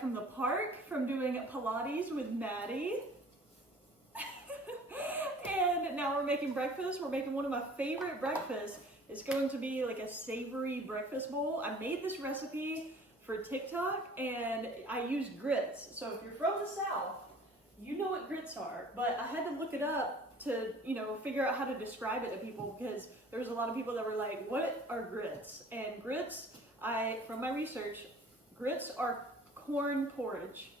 back from the park from doing Pilates with Maddie. And now we're making breakfast. We're making one of my favorite breakfasts. It's going to be like a savory breakfast bowl. I made this recipe for TikTok and I used grits. So if you're from the South, you know what grits are, but I had to look it up to, you know, figure out how to describe it to people because there was a lot of people that were like, what are grits? And grits, from my research, grits are corn porridge.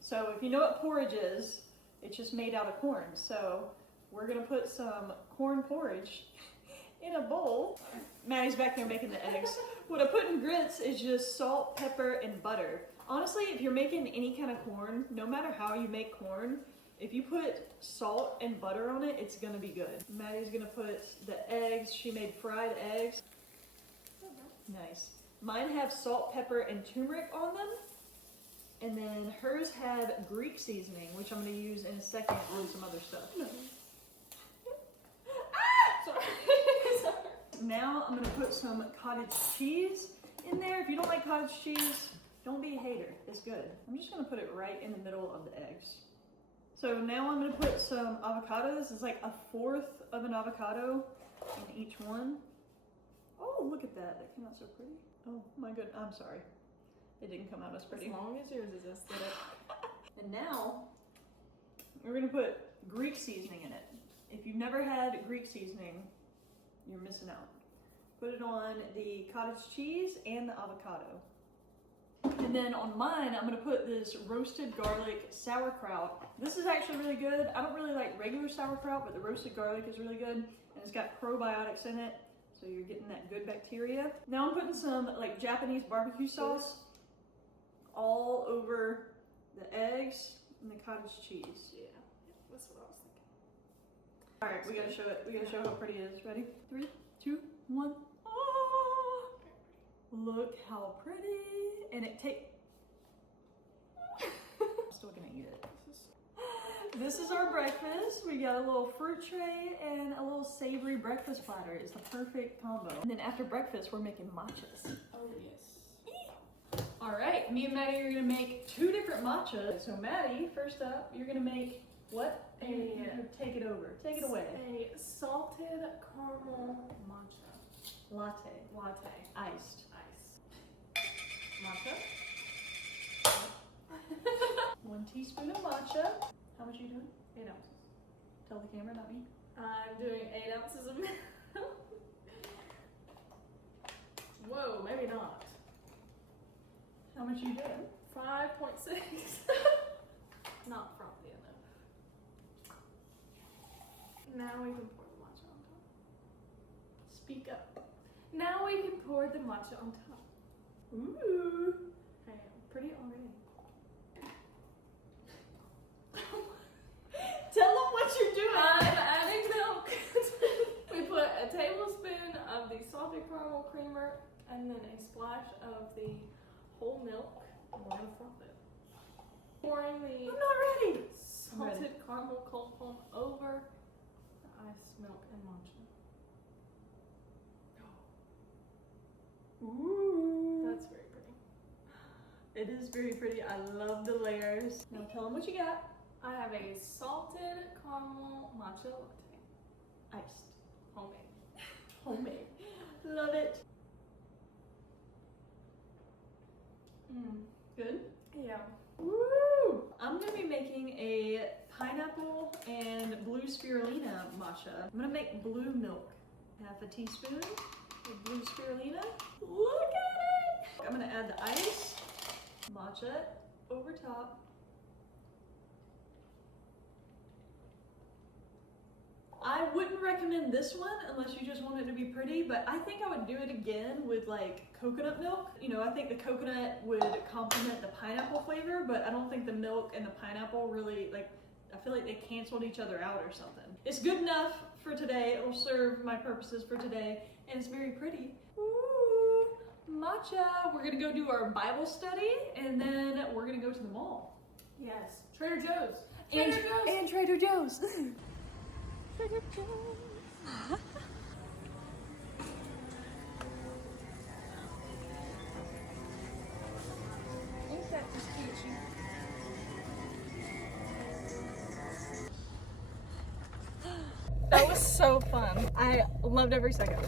So if you know what porridge is, it's just made out of corn. So we're gonna put some corn porridge in a bowl. Maddie's back there making the eggs. What I put in grits is just salt, pepper, and butter. Honestly, if you're making any kind of corn, no matter how you make corn, if you put salt and butter on it, it's gonna be good. Maddie's gonna put the eggs. She made fried eggs. Nice. Mine have salt, pepper, and turmeric on them. And then hers have Greek seasoning, which I'm gonna use in a second on some other stuff. Sorry. Now I'm gonna put some cottage cheese in there. If you don't like cottage cheese, don't be a hater, it's good. I'm just gonna put it right in the middle of the eggs. So now I'm gonna put some avocados. It's like 1/4 of an avocado in each one. Oh, look at that, that came out so pretty. Oh my good, I'm sorry. It didn't come out as pretty. As long as yours is aesthetic. And now, we're gonna put Greek seasoning in it. If you've never had Greek seasoning, you're missing out. Put it on the cottage cheese and the avocado. And then on mine, I'm gonna put this roasted garlic sauerkraut. This is actually really good. I don't really like regular sauerkraut, but the roasted garlic is really good. And it's got probiotics in it, so you're getting that good bacteria. Now I'm putting some like Japanese barbecue sauce all over the eggs and the cottage cheese. Yeah, that's what I was thinking. All right, we gotta show it. We gotta show how pretty it is. Ready? 3, 2, 1. Oh, look how pretty. And it I'm still gonna eat it. This is our breakfast. We got a little fruit tray and a little savory breakfast platter. It's the perfect combo. And then after breakfast, we're making matchas. Oh yes. All right, me and Maddie are gonna make 2 different matchas. So Maddie, first up, you're gonna make what? Take it over. Take it away. A salted caramel matcha. Latte. Latte. Iced. Matcha. 1 teaspoon of matcha. How much are you doing? 8 ounces. Tell the camera, not me. I'm doing 8 ounces of milk. Whoa, maybe not. How much are you doing? 5.6. Not frothy enough. Now we can pour the matcha on top. Speak up. Now we can pour the matcha on top. Ooh. Hey, pretty already. Tell them what you're doing. I'm adding milk. We put a tablespoon of the salted caramel creamer and then a splash of the whole milk. We're gonna froth it. Pouring the I'm not ready. salted caramel cold foam over the iced milk and matcha. Ooh. That's very pretty. It is very pretty. I love the layers. Now tell them what you got. I have a salted caramel matcha latte. Iced. Homemade. Homemade. Love it. Good? Yeah. Woo! I'm gonna be making a pineapple and blue spirulina matcha. I'm gonna make blue milk. 1/2 teaspoon of blue spirulina. Look at it! I'm gonna add the ice, matcha over top. I wouldn't recommend this one unless you just want it to be pretty, but I think I would do it again with like coconut milk. You know, I think the coconut would complement the pineapple flavor, but I don't think the milk and the pineapple really, like, I feel like they canceled each other out or something. It's good enough for today. It will serve my purposes for today, and it's very pretty. Ooh, matcha. We're gonna go do our Bible study, and then we're gonna go to the mall. Yes. Trader Joe's. And Trader Joe's. Trader Joe's. Ain't that just cute? time. I loved every second.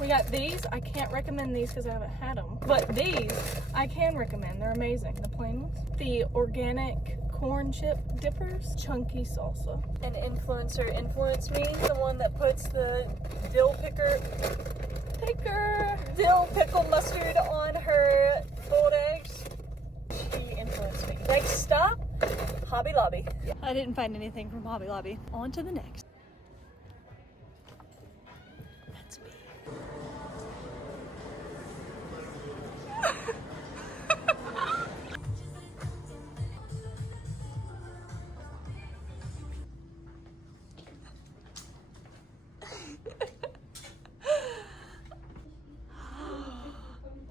We got these. I can't recommend these because I haven't had them. But these, I can recommend. They're amazing. The plain ones. The organic corn chip dippers. Chunky salsa. An influencer influenced me. The one that puts the dill pickle mustard on her boiled eggs. She influenced me. Next stop, Hobby Lobby. I didn't find anything from Hobby Lobby. On to the next. That's me.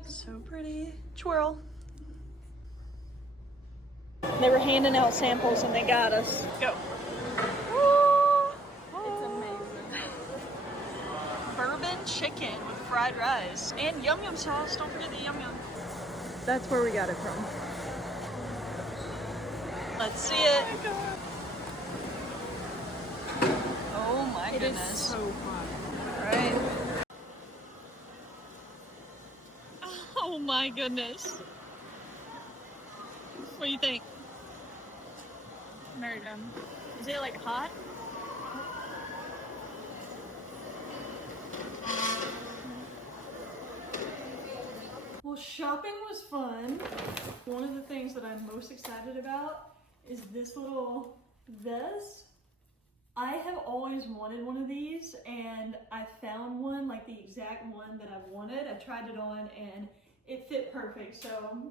So pretty. Twirl. They were handing out samples and they got us. Go. It's amazing. Bourbon chicken with fried rice and yum yum sauce. Don't forget the yum yum. That's where we got it from. Let's see it. Oh my It goodness. is so fun. Right. Oh my goodness. What do you think? Very good. Is it like hot? Well, shopping was fun. One of the things that I'm most excited about is this little vest. I have always wanted one of these and I found one, like the exact one that I wanted. I tried it on and it fit perfect, so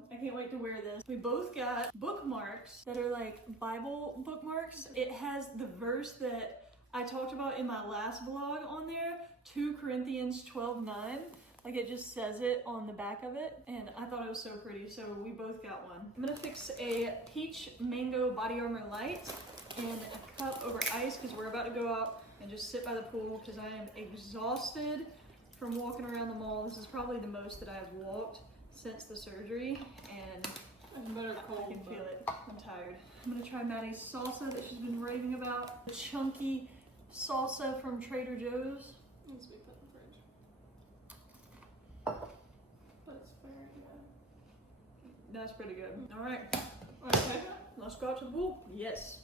I can't wait to wear this. We both got bookmarks that are like Bible bookmarks. It has the verse that I talked about in my last vlog on there, 2 Corinthians 12:9. Like it just says it on the back of it, and I thought it was so pretty, so we both got one. I'm gonna fix a peach mango body armor light in a cup over ice because we're about to go out and just sit by the pool because I am exhausted from walking around the mall. This is probably the most that I've walked since the surgery, and I can feel it. I'm tired. I'm gonna try Maddie's salsa that she's been raving about. The chunky salsa from Trader Joe's. Needs to be put in the fridge. But it's very good. That's pretty good. All right. Okay. Let's go out to the pool. Yes.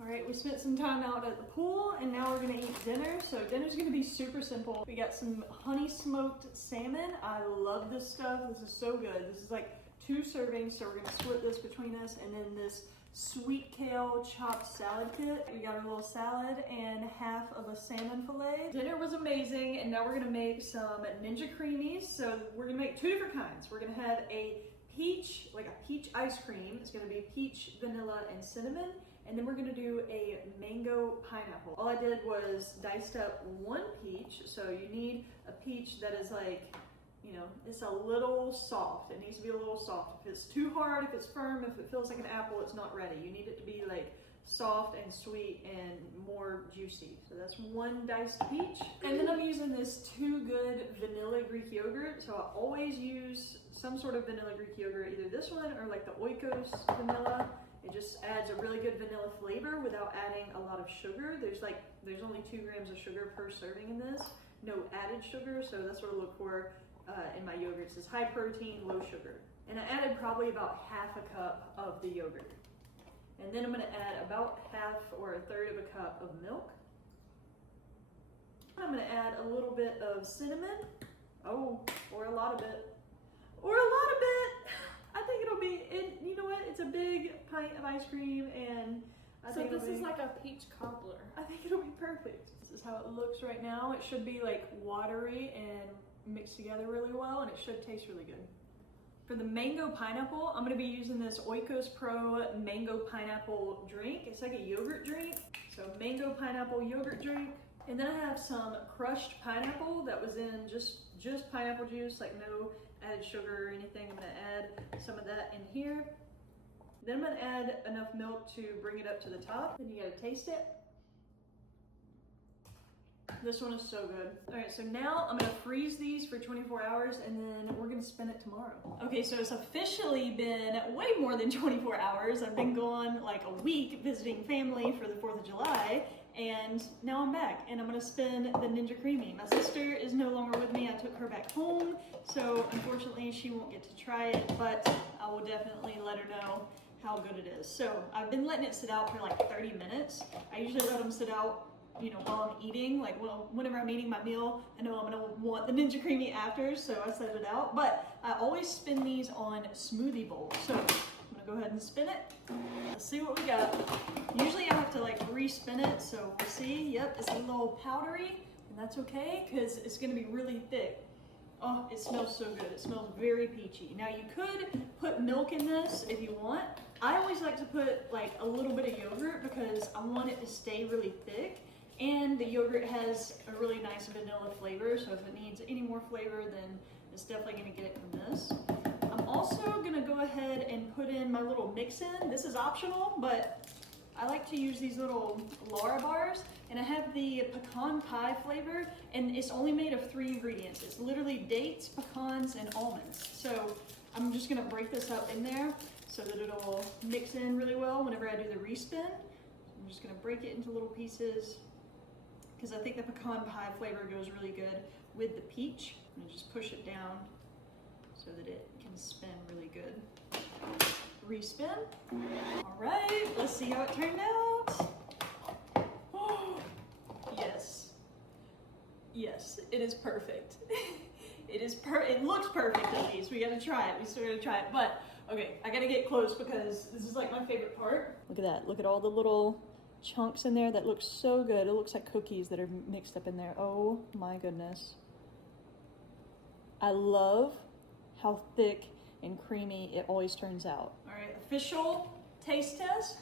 All right, we spent some time out at the pool and now we're gonna eat dinner. So dinner's gonna be super simple. We got some honey smoked salmon. I love this stuff. This is so good. This is like 2 servings, so we're gonna split this between us, and then this sweet kale chopped salad kit. We got our little salad and half of a salmon fillet. Dinner was amazing, and now we're gonna make some Ninja Creamies. So we're gonna make 2 different kinds. We're gonna have a peach, like a peach ice cream. It's gonna be peach, vanilla, and cinnamon. And then we're gonna do a mango pineapple. All I did was diced up 1 peach. So you need a peach that is like, you know, it's a little soft. It needs to be a little soft. If it's too hard, if it's firm, if it feels like an apple, it's not ready. You need it to be like soft and sweet and more juicy. So that's 1 diced peach. And then I'm using this Too Good vanilla Greek yogurt. So I always use some sort of vanilla Greek yogurt, either this one or like the Oikos vanilla. It just adds a really good vanilla flavor without adding a lot of sugar. There's only 2 grams of sugar per serving in this. No added sugar, so that's what I look for in my yogurts, is high protein, low sugar. And I added probably about half a cup of the yogurt. And then I'm gonna add about half or a third of a cup of milk. I'm gonna add a little bit of cinnamon. Oh, or a lot of it. Or a lot of it. I think it'll be, you know what? It's a big pint of ice cream, and I think this is like a peach cobbler. I think it'll be perfect. This is how it looks right now. It should be like watery and mixed together really well, and it should taste really good. For the mango pineapple, I'm gonna be using this Oikos Pro mango pineapple drink. It's like a yogurt drink. So mango pineapple yogurt drink. And then I have some crushed pineapple that was in just pineapple juice, like no added sugar or anything. I'm gonna add some of that in here. Then I'm gonna add enough milk to bring it up to the top. Then you gotta taste it. This one is so good. All right, so now I'm gonna freeze these for 24 hours and then we're gonna spin it tomorrow. Okay, so it's officially been way more than 24 hours. I've been gone like a week visiting family for the 4th of July, and now I'm back and I'm gonna spin the Ninja Creami. My sister is no longer with me. I took her back home, so unfortunately she won't get to try it, but I will definitely let her know how good it is. So I've been letting it sit out for like 30 minutes. I usually let them sit out, you know, while I'm eating, like whenever I'm eating my meal, I know I'm gonna want the Ninja Creami after, so I set it out. But I always spin these on smoothie bowls. So I'm gonna go ahead and spin it. Let's see what we got. Usually I have to like re-spin it, so we'll see. Yep, it's a little powdery, and that's okay, because it's gonna be really thick. Oh, it smells so good. It smells very peachy. Now you could put milk in this if you want. I always like to put like a little bit of yogurt because I want it to stay really thick. And the yogurt has a really nice vanilla flavor, so if it needs any more flavor, then it's definitely gonna get it from this. I'm also gonna go ahead and put in my little mix-in. This is optional, but I like to use these little Lara bars, and I have the pecan pie flavor, and it's only made of 3 ingredients. It's literally dates, pecans, and almonds. So I'm just gonna break this up in there so that it'll mix in really well whenever I do the respin. I'm just gonna break it into little pieces, because I think the pecan pie flavor goes really good with the peach. I'm gonna just push it down so that it can spin really good. Respin. All right, let's see how it turned out. Oh, yes. Yes, it is perfect. It looks perfect at least. We gotta try it. We still gotta try it. But, okay, I gotta get close because this is like my favorite part. Look at that. Look at all the little chunks in there that looks so good. It looks like cookies that are mixed up in there. Oh my goodness. I love how thick and creamy it always turns out. All right, official taste test.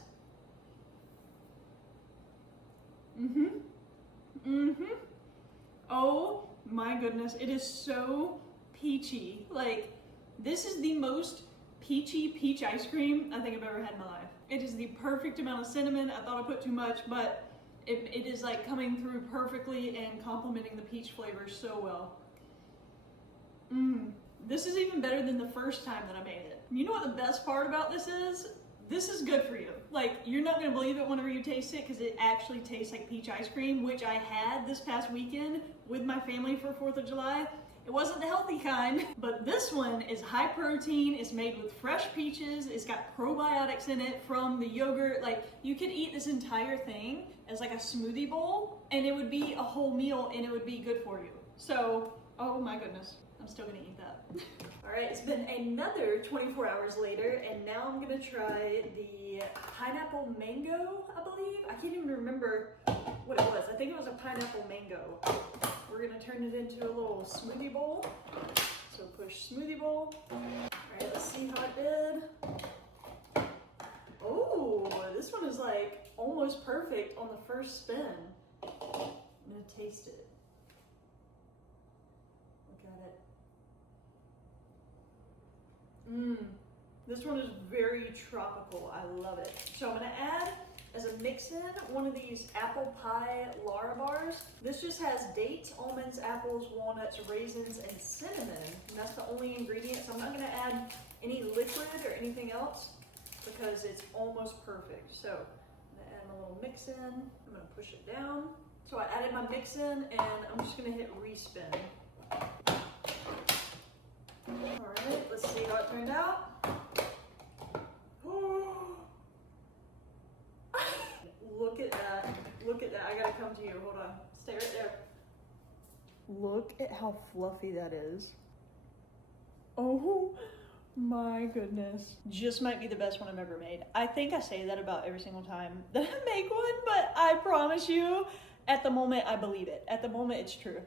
Oh my goodness, it is so peachy. Like, this is the most peachy peach ice cream I think I've ever had in my life. It is the perfect amount of cinnamon. I thought I put too much, but it is like coming through perfectly and complementing the peach flavor so well. This is even better than the first time that I made it. You know what the best part about this is? This is good for you. Like, you're not gonna believe it whenever you taste it, because it actually tastes like peach ice cream, which I had this past weekend with my family for 4th of July. It wasn't the healthy kind, but this one is high protein. It's made with fresh peaches. It's got probiotics in it from the yogurt. Like, you could eat this entire thing as like a smoothie bowl, and it would be a whole meal, and it would be good for you. So, oh my goodness, I'm still gonna eat that. All right, it's been another 24 hours later, and now I'm gonna try the pineapple mango, I believe. I can't even remember what it was. I think it was a pineapple mango. We're gonna turn it into a little smoothie bowl. So push smoothie bowl. All right, let's see how it did. Oh, this one is like almost perfect on the first spin. I'm gonna taste it. Look at it. This one is very tropical. I love it. So I'm gonna add, as a mix-in, one of these apple pie Lara bars. This just has dates, almonds, apples, walnuts, raisins, and cinnamon. And that's the only ingredient. So I'm not gonna add any liquid or anything else because it's almost perfect. So I'm gonna add my little mix-in. I'm gonna push it down. So I added my mix-in, and I'm just gonna hit respin. All right, let's see how it turned out. Look at that. Look at that. I gotta come to you. Hold on. Stay right there. Look at how fluffy that is. Oh my goodness. Just might be the best one I've ever made. I think I say that about every single time that I make one, but I promise you, at the moment, I believe it. At the moment, it's true.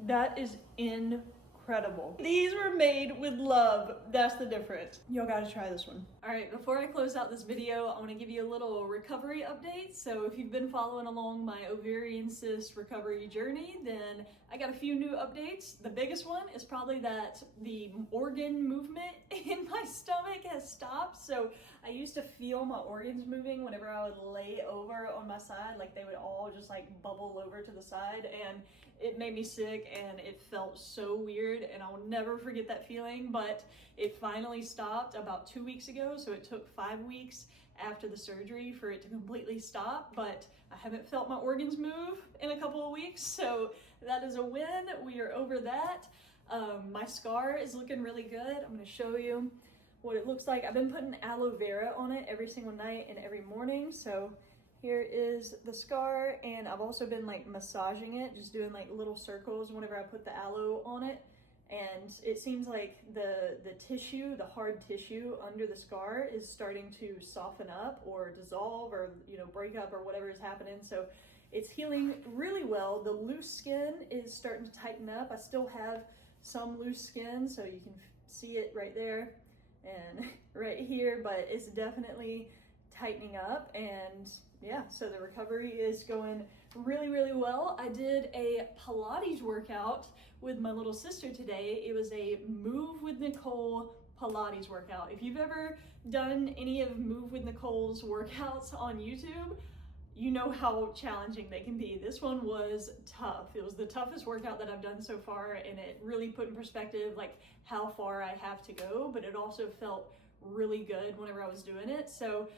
That is incredible. incredible. These were made with love. That's the difference. Y'all gotta try this one. All right, before I close out this video, I wanna give you a little recovery update. So if you've been following along my ovarian cyst recovery journey, then I got a few new updates. The biggest one is probably that the organ movement in my stomach has stopped. So I used to feel my organs moving whenever I would lay over on my side, like they would all just like bubble over to the side, and it made me sick and it felt so weird, and I will never forget that feeling. But it finally stopped about 2 weeks ago, so it took 5 weeks after the surgery for it to completely stop, but I haven't felt my organs move in a couple of weeks, so that is a win. We are over that. My scar is looking really good. I'm going to show you what it looks like. I've been putting aloe vera on it every single night and every morning. So here is the scar, and I've also been like massaging it, just doing like little circles whenever I put the aloe on it. And it seems like the tissue, the hard tissue under the scar is starting to soften up or dissolve or, you know, break up or whatever is happening. So it's healing really well. The loose skin is starting to tighten up. I still have some loose skin, so you can see it right there and right here, but it's definitely tightening up. And yeah, so the recovery is going really, really well. I did a Pilates workout with my little sister today. It was a Move with Nicole Pilates workout. If you've ever done any of Move with Nicole's workouts on YouTube, you know how challenging they can be. This one was tough. It was the toughest workout that I've done so far, and it really put in perspective like how far I have to go, but it also felt really good whenever I was doing it. So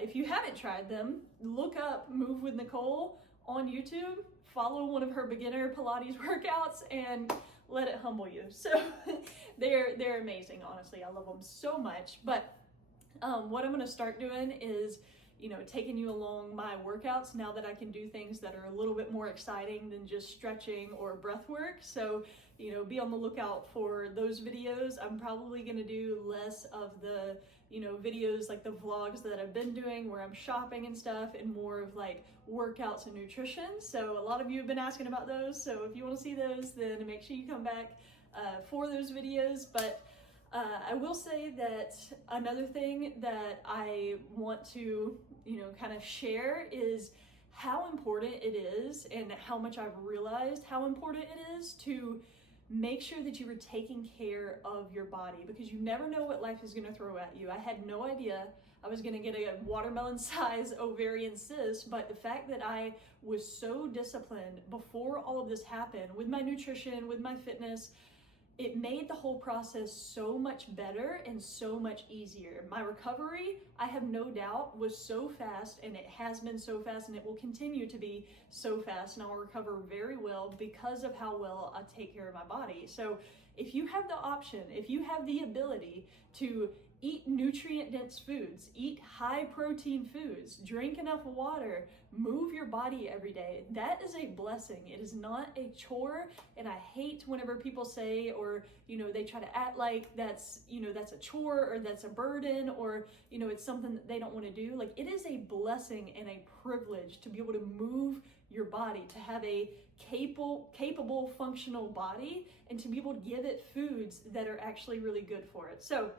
if you haven't tried them, look up Move with Nicole on YouTube, follow one of her beginner Pilates workouts, and let it humble you. So they're amazing, honestly. I love them so much. But what I'm gonna start doing is, you know, taking you along my workouts now that I can do things that are a little bit more exciting than just stretching or breath work. So, you know, be on the lookout for those videos. I'm probably gonna do less of the, you know, videos like the vlogs that I've been doing where I'm shopping and stuff, and more of like workouts and nutrition. So a lot of you have been asking about those. So if you wanna see those, then make sure you come back for those videos. But I will say that another thing that I want to, you know, kind of share is how important it is, and how much I've realized how important it is to make sure that you are taking care of your body, because you never know what life is going to throw at you. I had no idea I was going to get a watermelon size ovarian cyst, but the fact that I was so disciplined before all of this happened with my nutrition, with my fitness, it made the whole process so much better and so much easier. My recovery, I have no doubt, was so fast, and it has been so fast, and it will continue to be so fast, and I'll recover very well because of how well I take care of my body. So if you have the option, if you have the ability to eat nutrient-dense foods, eat high-protein foods, drink enough water, move your body every day, that is a blessing. It is not a chore, and I hate whenever people say, or, you know, they try to act like that's, you know, that's a chore or that's a burden, or, you know, it's something that they don't want to do. Like, it is a blessing and a privilege to be able to move your body, to have a capable, functional body, and to be able to give it foods that are actually really good for it. So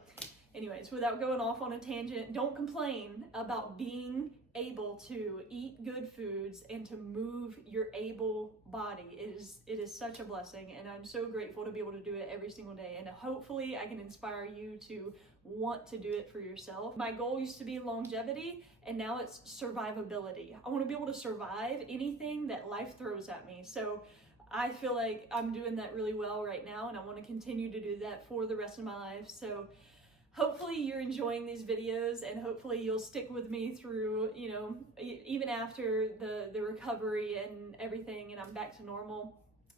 anyways, without going off on a tangent, don't complain about being able to eat good foods and to move your able body. It is such a blessing, and I'm so grateful to be able to do it every single day, and hopefully I can inspire you to want to do it for yourself. My goal used to be longevity, and now it's survivability. I want to be able to survive anything that life throws at me. So I feel like I'm doing that really well right now, and I want to continue to do that for the rest of my life. So hopefully you're enjoying these videos, and hopefully you'll stick with me through, you know, even after the recovery and everything and I'm back to normal.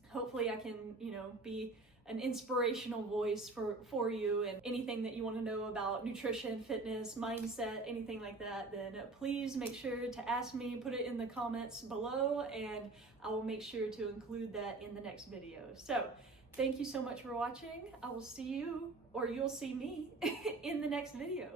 Hopefully I can, you know, be an inspirational voice for you, and anything that you want to know about nutrition, fitness, mindset, anything like that, then please make sure to ask me, put it in the comments below, and I will make sure to include that in the next video. So thank you so much for watching. I will see you, or you'll see me, in the next video.